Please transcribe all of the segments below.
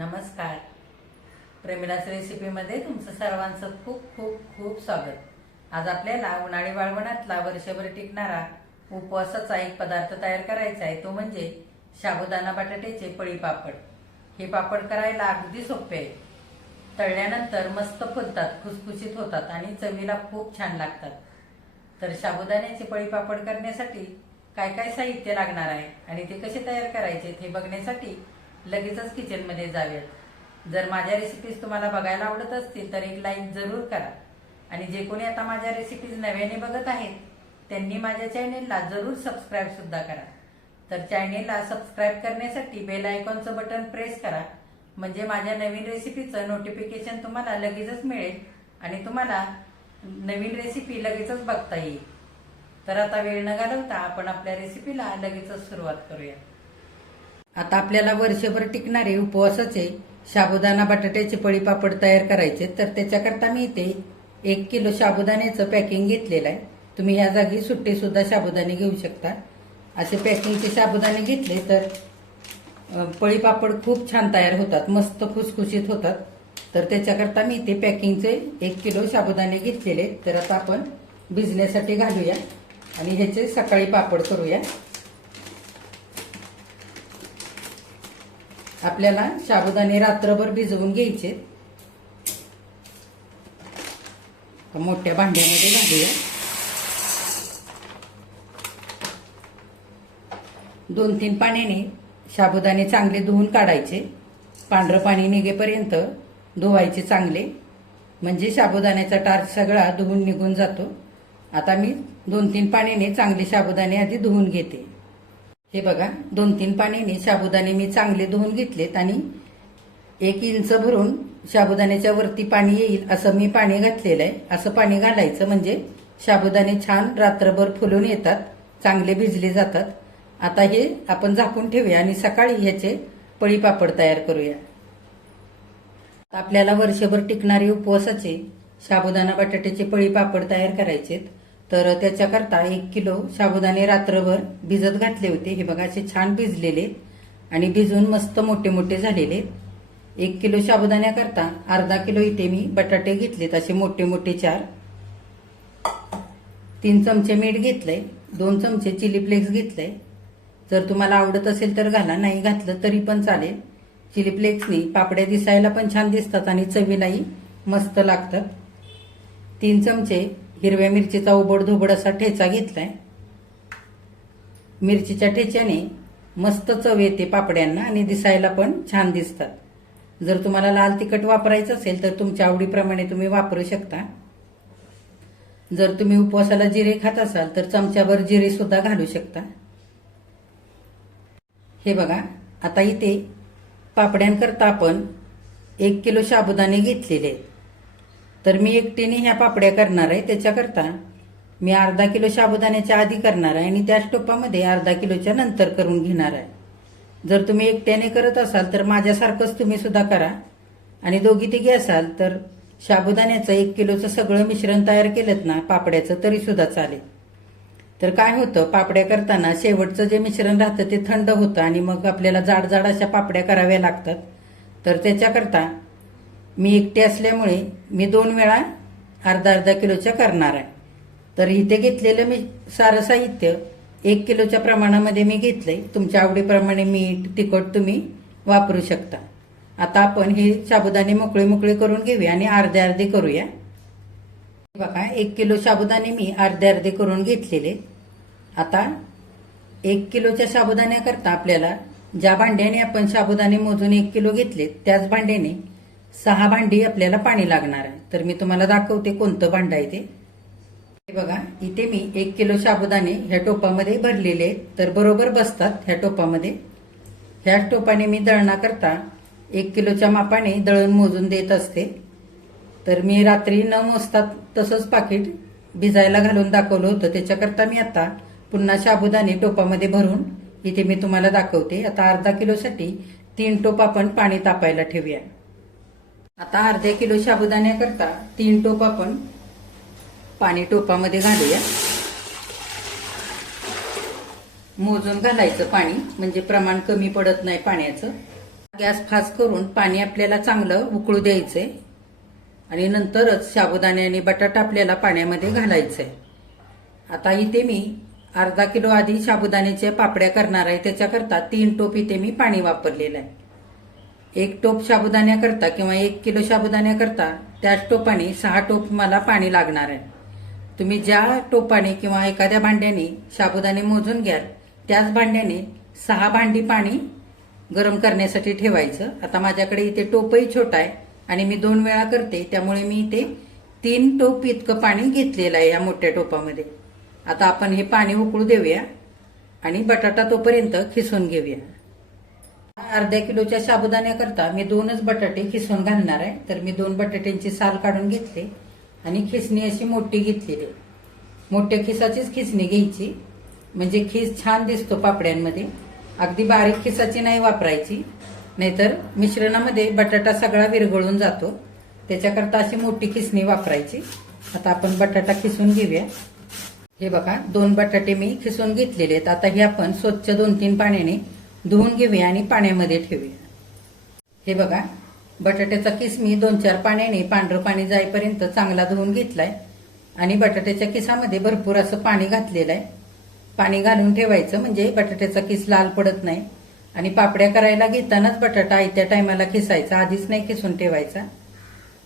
नमस्कार. प्रेमिलास रेसिपीमध्ये तुमचं सर्वांचं खूप खूप खूप स्वागत. आज आपल्याला उन्हाळी वाळवणातला वर्षभर टिकणारा उपवासाचा एक पदार्थ तयार करायचा आहे. तो म्हणजे साबुदाणा बटाट्याचे पळी पापड. हे पापड करायला अगदी सोपे आहे. तळल्यानंतर मस्त फुलतात खुसखुशीत होतात आणि चवीला खूप छान लागतात. तर साबुदाण्याचे पळी पापड करण्यासाठी काय काय साहित्य लागणार आहे आणि ते कसे तयार करायचे हे बघण्यासाठी लगेचच किचनमध्ये जाऊयात जर माझ्या रेसिपीज तुम्हाला बघायला आवडत असतील तर एक लाईक जरूर करा. आणि जे कोणी आता माझ्या रेसिपीज नव्याने बघत आहेत त्यांनी माझ्या चॅनेलला जरूर सबस्क्राईब सुद्धा करा. तर चॅनेलला सबस्क्राईब करण्यासाठी बेल आयकॉनचं बटन प्रेस करा. म्हणजे माझ्या नवीन रेसिपीचं नोटिफिकेशन तुम्हाला लगेचच मिळेल आणि तुम्हाला नवीन रेसिपी लगेचच बघता येईल. तर आता वेळ न घालवता आपण आपल्या रेसिपीला लगेचच सुरुवात करूया. आता आपल्याला वर्षभर टिकणारे उपवासाचे साबुदाणा बटाट्याचे पळी पापड तयार करायचे तर त्याच्याकरता मी इथे एक किलो साबुदाण्याचं पॅकिंग घेतलेलं आहे. तुम्ही या जागी सुट्टे सुद्धा साबुदाणे घेऊ शकता. असे पॅकिंगचे साबुदाणे घेतले तर पळीपापड पळी पापड खूप छान तयार होतात मस्त खुसखुशीत होतात. तर त्याच्याकरता मी इथे पॅकिंगचे एक किलो साबुदाणे घेतलेले तर आता आपण भिजण्यासाठी घालूया आणि ह्याचे सकाळी पापड करूया. आपल्याला साबुदाणे रात्रभर भिजवून घ्यायचे. मोठ्या भांड्यामध्ये घालूया. दोन तीन पाण्याने साबुदाणे चांगले धुवून काढायचे. पांढरं पाणी निघेपर्यंत धुवायचे चांगले. म्हणजे साबुदाण्याचा टार्च सगळा धुवून निघून जातो. आता मी दोन तीन पाण्याने चांगले साबुदाणे आधी धुवून घेते. हे बघा दोन तीन पाण्याने साबुदाणे मी चांगले धुवून घेतलेत आणि एक इंच भरून साबुदाण्याच्या वरती पाणी येईल असं मी पाणी घातलेलं आहे. असं पाणी घालायचं म्हणजे साबुदाणे छान रात्रभर फुलून येतात चांगले भिजले जातात. आता हे आपण झाकून ठेवूया आणि सकाळी ह्याचे पळी पापड तयार करूया. आपल्याला वर्षभर टिकणारे उपवासाचे साबुदाणा बटाट्याचे पळी पापड तयार करायचेत. तर त्याच्याकरता एक किलो साबुदाणे रात्रभर भिजत घातले होते. हे बघा असे छान भिजलेले आणि भिजून मस्त मोठे मोठे झालेले. एक किलो साबुदाण्याकरता अर्धा किलो इथे मी बटाटे घेतलेत असे मोठे मोठे चार. तीन चमचे मीठ घेतलंय दोन चमचे चिली फ्लेक्स घेतलंय. जर तुम्हाला आवडत असेल तर घाला नाही घातलं तरी पण चालेल. चिली फ्लेक्सनी पापड्या दिसायला पण छान दिसतात आणि चवीलाही मस्त लागतात. तीन चमचे हिरव्या मिरचीचा उबडधोबड असा ठेचा घेतलाय. मिरचीच्या ठेच्याने मस्त चव येते पापड्यांना आणि दिसायला पण छान दिसतात. जर तुम्हाला लाल तिखट वापरायचं असेल तर तुमच्या आवडीप्रमाणे तुम्ही वापरू शकता. जर तुम्ही उपवासाला जिरे खात असाल तर चमच्याभर जिरे सुद्धा घालू शकता. हे बघा आता इथे पापड्यांकरता आपण एक किलो साबुदाणे घेतलेले आहेत. तर मी एकटीने ह्या पापड्या करणार आहे त्याच्याकरता मी अर्धा किलो साबुदाण्याच्या आधी करणार आहे आणि त्याच टोपामध्ये अर्धा किलोच्या नंतर करून घेणार आहे. जर तुम्ही एकट्याने करत असाल तर माझ्यासारखंच तुम्ही सुद्धा करा. आणि दोघी तिघी असाल तर साबुदाण्याचं एक किलोचं सगळं मिश्रण तयार केलं ना पापड्याचं तरी सुद्धा चालेल. तर काय होतं पापड्या करताना शेवटचं जे मिश्रण राहतं ते थंड होतं आणि मग आपल्याला जाड जाड अशा पापड्या कराव्या लागतात. तर त्याच्याकरता मी एकटे असल्यामुळे मी दोन वेळा अर्धा अर्धा किलोच्या करणार आहे. तर इथे घेतलेलं मी सारं साहित्य एक किलोच्या प्रमाणामध्ये मी घेतलंय. तुमच्या आवडीप्रमाणे मीठ तिखट तुम्ही वापरू शकता. आता आपण हे साबुदाणे मोकळे मोकळे करून घेऊया आणि अर्धे अर्धे करूया. बघा एक किलो साबुदाणे मी अर्धे अर्धे करून घेतलेले. आता एक किलोच्या साबुदाण्याकरता आपल्याला ज्या भांड्याने आपण साबुदाणे मोजून एक किलो घेतले त्याच भांड्याने सहा भांडी आपल्याला पाणी लागणार आहे. तर मी तुम्हाला दाखवते कोणतं भांड आहे ते. बघा इथे मी एक किलो साबुदाणे ह्या टोपामध्ये भरलेले आहेत. तर बरोबर बसतात ह्या टोपामध्ये. ह्या टोपाने मी दळणाकरता एक किलोच्या मापाने दळण मोजून देत असते. तर मी रात्री न मोजता तसंच पाकिट भिजायला घालून दाखवलं होतं. त्याच्याकरता मी आता पुन्हा साबुदाणे टोपामध्ये भरून इथे मी तुम्हाला दाखवते. आता अर्धा किलोसाठी तीन टोप आपण पाणी तापायला ठेवूया. आता अर्ध्या किलो साबुदाण्याकरता तीन टोप आपण पाणी टोपामध्ये घालूया. मोजून घालायचं पाणी म्हणजे प्रमाण कमी पडत नाही पाण्याचं. गॅस फास्ट करून पाणी आपल्याला चांगलं उकळू द्यायचंय. आणि नंतरच साबुदाणे आणि बटाटा आपल्याला पाण्यामध्ये घालायचंय. आता इथे मी अर्धा किलो आधी साबुदाण्याच्या पापड्या करणार आहे. त्याच्याकरता तीन टोप इथे मी पाणी वापरलेलं आहे. एक टोप साबुदाण्याकरता किंवा एक किलो साबुदाण्याकरता त्याच टोपाने सहा टोप मला पाणी लागणार आहे. तुम्ही ज्या टोपाने किंवा एखाद्या भांड्याने साबुदाणे मोजून घ्याल त्याच भांड्याने सहा भांडी पाणी गरम करण्यासाठी ठेवायचं. आता माझ्याकडे इथे टोपही छोटा आहे आणि मी दोन वेळा करते त्यामुळे मी इथे तीन टोप इतकं पाणी घेतलेलं आहे या मोठ्या टोपामध्ये. आता आपण हे पाणी उकळू देऊया आणि बटाटा तोपर्यंत खिसून घेऊया. अर्ध्या किलोच्या साबुदाण्याकरता मी दोनच बटाटे खिसून घालणार आहे. तर मी दोन बटाट्यांची साल काढून घेतले आणि खिसणी अशी मोठी घेतलेली. आहे. मोठ्या खिसाचीच खिसणी घ्यायची. म्हणजे खिस छान दिसतो पापड्यांमध्ये. अगदी बारीक खिसाची नाही वापरायची. नाहीतर मिश्रणामध्ये बटाटा सगळा विरघळून जातो. त्याच्याकरता अशी मोठी खिसणी वापरायची. आता आपण बटाटा खिसून घेऊया. हे बघा दोन बटाटे मी खिसून घेतलेले आहेत. आता हे आपण स्वच्छ दोन तीन पाण्याने धुवून घेऊया आणि पाण्यामध्ये ठेवूया. हे बघा बटाट्याचा किस मी दोन चार पाण्याने पांढरं पाणी जाईपर्यंत चांगला धुवून घेतलाय. आणि बटाट्याच्या किसामध्ये भरपूर असं पाणी घातलेलं आहे. पाणी घालून ठेवायचं म्हणजे बटाट्याचा किस लाल पडत नाही. आणि पापड्या करायला घेतानाच बटाटा आयत्या टायमाला खिसायचा आधीच नाही खिसून ठेवायचा.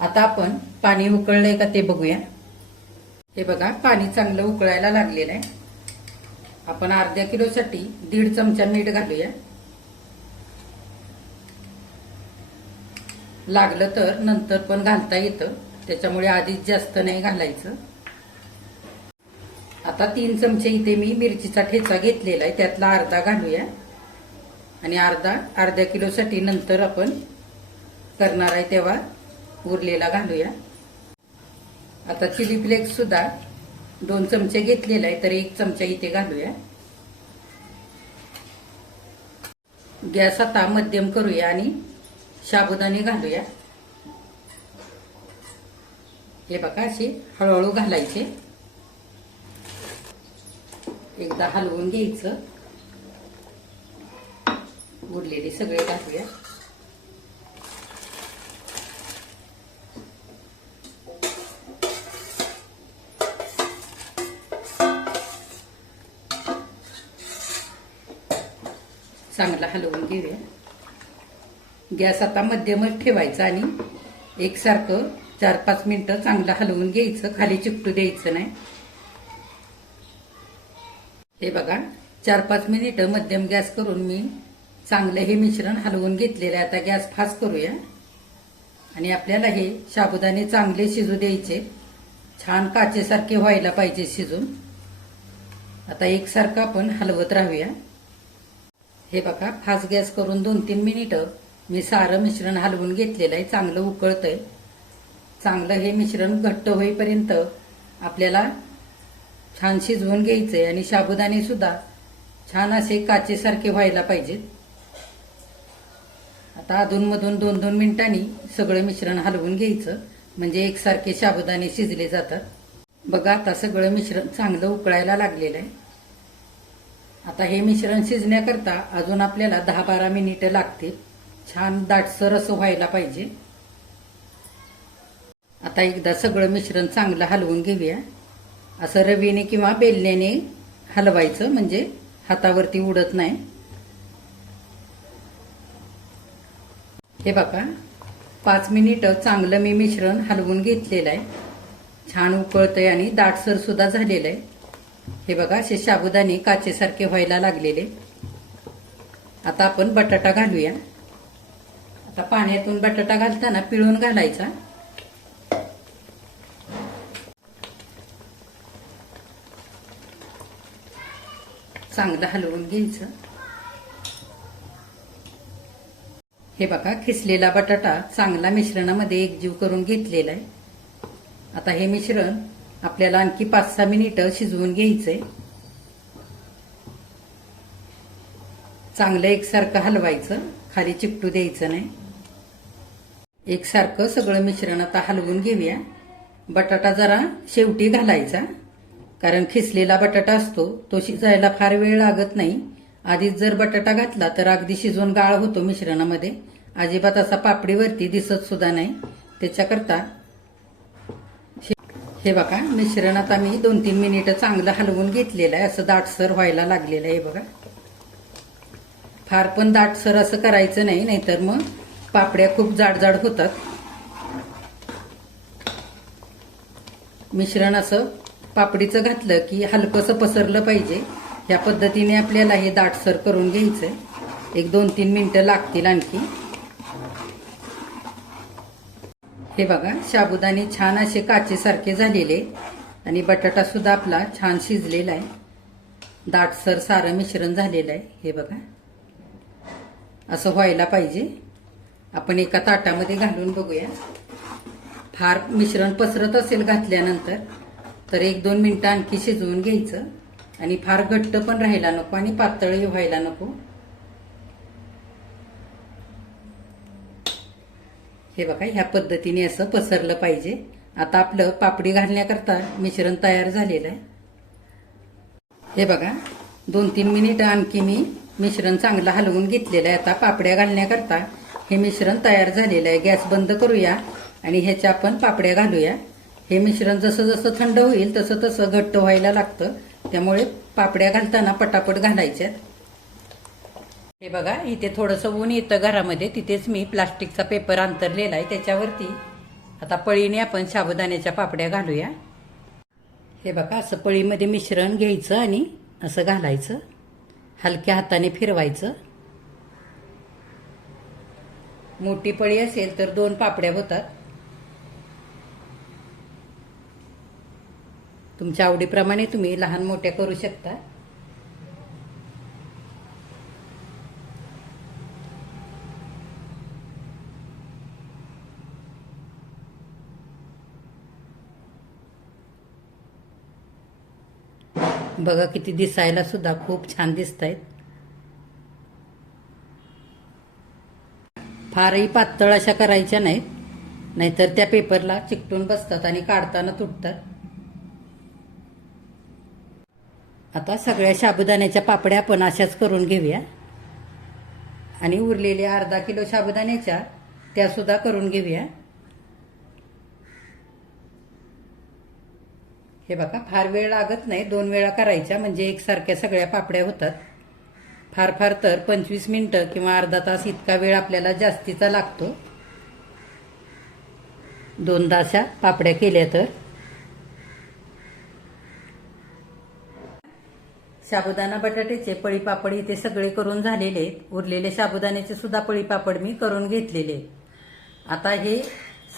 आता आपण पाणी उकळलंय का ते बघूया. हे बघा पाणी चांगलं उकळायला लागलेलं आहे. आपण अर्ध्या किलोसाठी दीड चमचा मीठ घालूया. लागलं तर नंतर पण घालता येतं. त्याच्यामुळे आधीच जास्त नाही घालायचं. आता तीन चमचे इथे मी मिरचीचा ठेचा घेतलेला आहे. त्यातला अर्धा घालूया. आणि अर्धा अर्ध्या किलोसाठी नंतर आपण करणार आहे तेव्हा उरलेला घालूया. आता चिली फ्लेक्स सुद्धा दोन चमचे घेतलेला आहे तर एक चमचा इथे घालूया. गॅस आता मध्यम करूया आणि साबुदाणे घालूया. हे बघा असे हळूहळू घालायचे. एकदा हलवून घ्यायचं. उरलेले सगळे घालूया. गॅस आता मध्यमच ठेवायचा आणि एकसारखं चार पाच मिनिटं चांगलं हलवून घ्यायचं. खाली चिकटू द्यायचं नाही. हे बघा चार पाच मिनिटं मध्यम गॅस करून मी चांगलं हे मिश्रण हलवून घेतलेलं आहे. आता गॅस फास्ट करूया. आणि आपल्याला हे साबुदाणे चांगले शिजू द्यायचे. छान काचेसारखे व्हायला पाहिजे शिजून. आता एकसारखं आपण हलवत राहूया. हे बघा फास्ट गॅस करून दोन तीन मिनिटं मी सारं मिश्रण हलवून घेतलेलं आहे चांगलं उकळतंय. चांगलं हे मिश्रण घट्ट होईपर्यंत आपल्याला छान शिजवून घ्यायचंय आणि साबुदाणे सुद्धा छान असे काचेसारखे व्हायला पाहिजेत. आता अधूनमधून दोन दोन मिनिटांनी सगळं मिश्रण हलवून घ्यायचं म्हणजे एकसारखे साबुदाणे शिजले जातात. बघा आता सगळं मिश्रण चांगलं उकळायला लागलेलं आहे. आता हे मिश्रण शिजण्याकरता अजून आपल्याला दहा बारा मिनिटं लागतील. छान दाटसर असं व्हायला पाहिजे. आता एकदा सगळं मिश्रण चांगलं हलवून घेऊया. असं रवीने किंवा बेलण्याने हलवायचं म्हणजे हातावरती उडत नाही. हे बघा पाच मिनिटं चांगलं मी मिश्रण हलवून घेतलेलं आहे. छान उकळतंय आणि दाटसर सुद्धा झालेलं आहे. हे बघा असे साबुदाणे काचेसारखे व्हायला लागलेले. आता आपण बटाटा घालूया. आता पाण्यातून बटाटा घालताना पिळून घालायचा. चांगलं हलवून घ्यायचं. हे बघा खिसलेला बटाटा चांगला मिश्रणामध्ये एकजीव करून घेतलेला आहे. आता हे मिश्रण आपल्याला आणखी पाच सहा मिनिटं शिजवून घ्यायचंय. चांगलं एकसारखं हलवायचं खाली चिकटू द्यायचं नाही. एकसारखं सगळं मिश्रण आता हलवून घेऊया. बटाटा जरा शेवटी घालायचा. कारण खिसलेला बटाटा असतो तो शिजायला फार वेळ लागत नाही. आधीच जर बटाटा घातला तर अगदी शिजवून गाळ होतो मिश्रणामध्ये. अजिबात असा पापडीवरती दिसत सुद्धा नाही. त्याच्याकरता हे- हे बघा मिश्रण आता मी दोन तीन मिनिटं चांगलं हलवून घेतलेलं आहे. असं दाटसर व्हायला लागलेलं आहे बघा. फार पण दाटसर असं करायचं नाही नाहीतर मग पापड्या खूप जाड जाड होतात. मिश्रण असं पापडीचं घातलं की हलकंसं पसरलं पाहिजे. या पद्धतीने आपल्याला हे दाटसर करून घ्यायचं एक दोन तीन मिनिटं लागतील आणखी. हे बघा साबुदाणे छान असे काचेसारखे झालेले आणि बटाटा सुद्धा आपला छान शिजलेला आहे. दाटसर सारं मिश्रण झालेलं आहे. हे बघा. असं व्हायला पाहिजे. आपण एका ताटामध्ये घालून बघूया. फार मिश्रण पसरत असेल घातल्यानंतर तर एक दोन मिनटं आणखी शिजवून घ्यायचं. आणि फार घट्ट पण राहायला नको आणि पातळही व्हायला नको. हे बघा ह्या पद्धतीने असं पसरलं पाहिजे. आता आपलं पापडी घालण्याकरता मिश्रण तयार झालेलं आहे. हे बघा दोन तीन मिनिटं आणखी मी मिश्रण चांगलं हलवून घेतलेलं आहे. आता पापड्या घालण्याकरता हे मिश्रण तयार झालेलं आहे. गॅस बंद करूया आणि ह्याच्या आपण पापड्या घालूया. हे मिश्रण जसं जसं थंड होईल तसं तसं घट्ट व्हायला लागतं. त्यामुळे पापड्या घालताना पटापट घालायच्या हे बघा इथे थोडंसं ऊन येतं घरामध्ये. तिथेच मी प्लास्टिकचा पेपर अंतरलेला आहे. त्याच्यावरती आता पळीने आपण साबुदाण्याच्या पापड्या घालूया. हे बघा असं पळीमध्ये मिश्रण घ्यायचं आणि असं घालायचं. हलक्या हाताने फिरवायचं. मोठी पळी असेल तर दोन पापड्या होतात. तुमच्या आवडीप्रमाणे तुम्ही लहान मोठ्या करू शकता. बघा किती दिसायला सुद्धा खूप छान दिसत आहेत फारही पातळ अशा करायच्या नाहीत. नाहीतर त्या पेपरला चिकटून बसतात आणि काढताना तुटतात. आता सगळ्या साबुदाण्याच्या पापड्या आपण अशाच करून घेऊया. आणि उरलेल्या अर्धा किलो साबुदाण्याच्या त्यासुद्धा करून घेऊया. हे बघा फार वेळ लागत नाही. दोन वेळा करायच्या म्हणजे एकसारख्या सगळ्या पापड्या होतात. फार फार तर पंचवीस मिनटं किंवा अर्धा तास इतका वेळ आपल्याला जास्तीचा लागतो. दोनदा अशा पापड्या केल्या तर. साबुदाणा बटाट्याचे पळीपापड इथे सगळे करून झालेले आहेत. उरलेले साबुदाण्याचे सुद्धा पळीपापड मी करून घेतलेले आता हे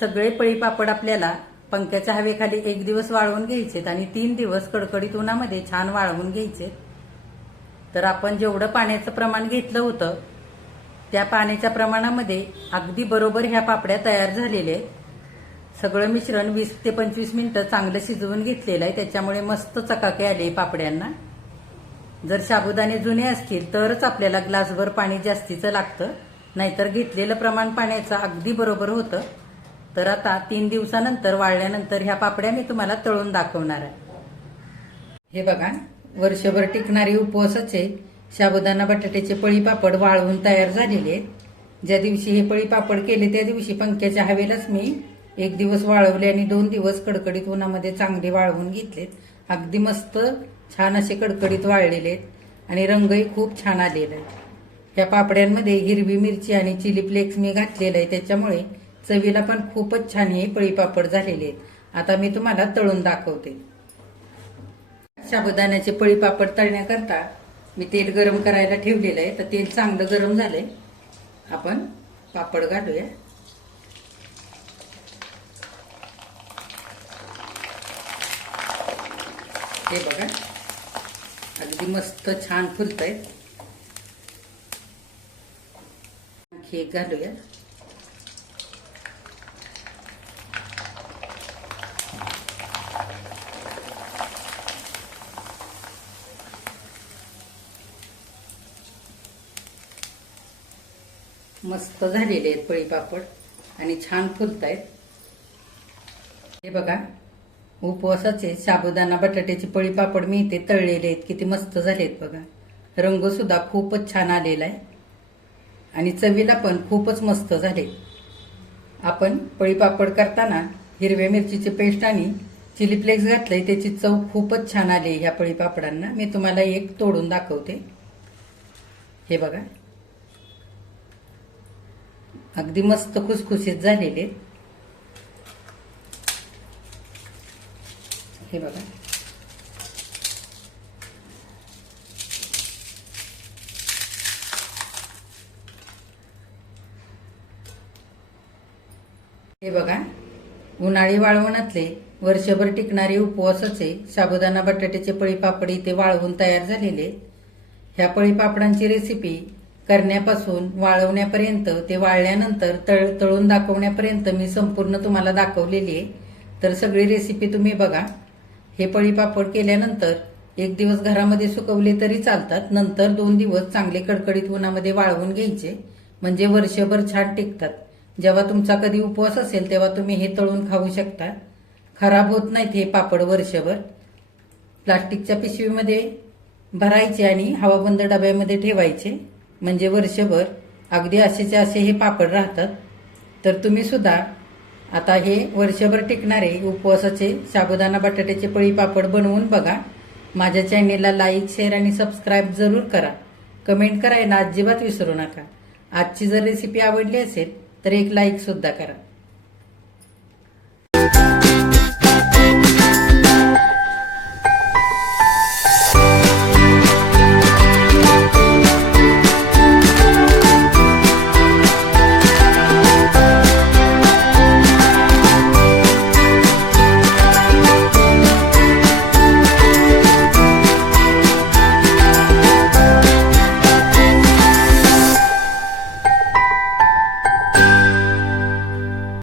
सगळे पळीपापड आपल्याला पंख्याच्या हवेखाली एक दिवस वाळवून घ्यायचेत आणि तीन दिवस कडकडीत उन्हामध्ये छान वाळवून घ्यायचे तर आपण जेवढं पाण्याचं प्रमाण घेतलं होतं त्या पाण्याच्या प्रमाणामध्ये अगदी बरोबर ह्या पापड्या तयार झालेल्या आहेत. सगळं मिश्रण वीस ते पंचवीस मिनिटं चांगलं शिजवून घेतलेलं आहे. त्याच्यामुळे मस्त चकाके आले पापड्यांना. जर साबुदाणे जुने असतील तरच आपल्याला ग्लासभर पाणी जास्तीचं लागतं. नाहीतर घेतलेलं प्रमाण पाण्याचं अगदी बरोबर होतं. तर आता तीन दिवसानंतर वाळल्यानंतर ह्या पापड्या मी तुम्हाला तळून दाखवणार आहे. हे बघा. वर्षभर टिकणारे उपवासच आहे. साबुदाणा बटाट्याचे पळी पापड वाळवून तयार झालेले आहेत. ज्या दिवशी हे पळी पापड केले त्या दिवशी पंख्याच्या हवेलाच मी एक दिवस वाळवले आणि दोन दिवस कडकडीत उन्हामध्ये चांगले वाळवून घेतलेत. अगदी मस्त छान असे कडकडीत वाळलेले आहेत आणि रंगही खूप छान आलेला आहे ह्या पापड्यांमध्ये हिरवी मिरची आणि चिली फ्लेक्स मी घातलेलं आहे. त्याच्यामुळे चवीला पण खूपच छान हे पळी पापड झालेले आहेत. आता मी तुम्हाला तळून दाखवते. साबुदाण्याचे पळी पापड तळण्याकरता मी तेल गरम करायला ठेवलेलं आहे. तर तेल चांगलं गरम झालंय. आपण पापड घालूया हे बघा. अगदी मस्त छान फुलत आहेत आणखी एक घालूया. मस्त झालेले आहेत पळी पापड आणि छान फुलत आहेत हे बघा उपवासाचे साबुदाणा बटाट्याचे पळी पापड मी इथे तळलेले आहेत. किती मस्त झालेत बघा. रंग सुद्धा खूपच छान आलेला आहे. आणि चवीला पण खूपच मस्त झाले. आपण पळीपापड करताना हिरव्या मिरचीची पेस्ट आणि चिली फ्लेक्स घातलंय त्याची चव खूपच छान आली ह्या पळीपापडांना मी तुम्हाला एक तोडून दाखवते. हे बघा. अगदी मस्त खुसखुशीत झालेले. हे बघा. हे बघा. उन्हाळी वाळवणातले वर्षभर टिकणारे उपवासाचे साबुदाणा बटाट्याचे पळीपापड इथे वाळवून तयार झालेले. ह्या पळीपापडांची रेसिपी करण्यापासून वाळवण्यापर्यंत ते वाळल्यानंतर तळ तळून दाखवण्यापर्यंत मी संपूर्ण तुम्हाला दाखवलेली आहे. तर सगळी रेसिपी तुम्ही बघा. हे पळीपापड केल्यानंतर एक दिवस घरामध्ये सुकवले तरी चालतात. नंतर दोन दिवस चांगले कडकडीत उन्हामध्ये वाळवून घ्यायचे. म्हणजे वर्षभर छान टिकतात. जेव्हा तुमचा कधी उपवास असेल तेव्हा तुम्ही हे तळून खाऊ शकता. खराब होत नाहीत हे पापड वर्षभर. प्लास्टिकच्या पिशवीमध्ये भरायचे आणि हवाबंद डब्यामध्ये ठेवायचे. म्हणजे वर्षभर अगदी असेचे असे हे पापड राहतात तर तुम्ही सुद्धा आता हे वर्षभर टिकणारे उपवासाचे साबुदाणा बटाट्याचे पळी पापड बनवून बघा. माझ्या चॅनेलला लाईक शेअर आणि सबस्क्राईब जरूर करा. कमेंट करायला अजिबात विसरू नका. आजची जर रेसिपी आवडली असेल तर एक लाईकसुद्धा करा.